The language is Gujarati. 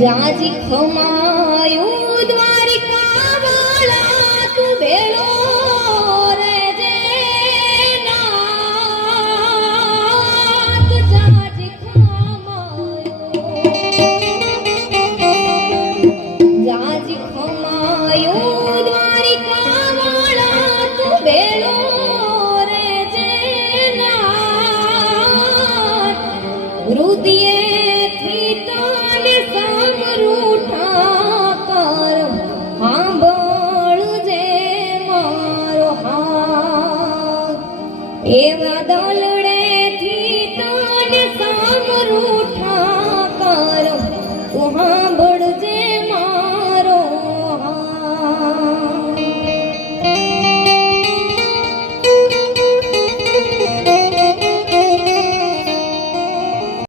જાજી ખમાયું દ્વારિકા વાળા તું ભેળો રેજે નાથ જાજી ખમાયું દ્વારિકા વાળા તું ભેળો રેજે નાથ હૃદયેથી તને સમરૂઠા કર સાંભળજે મારો હાથ એવા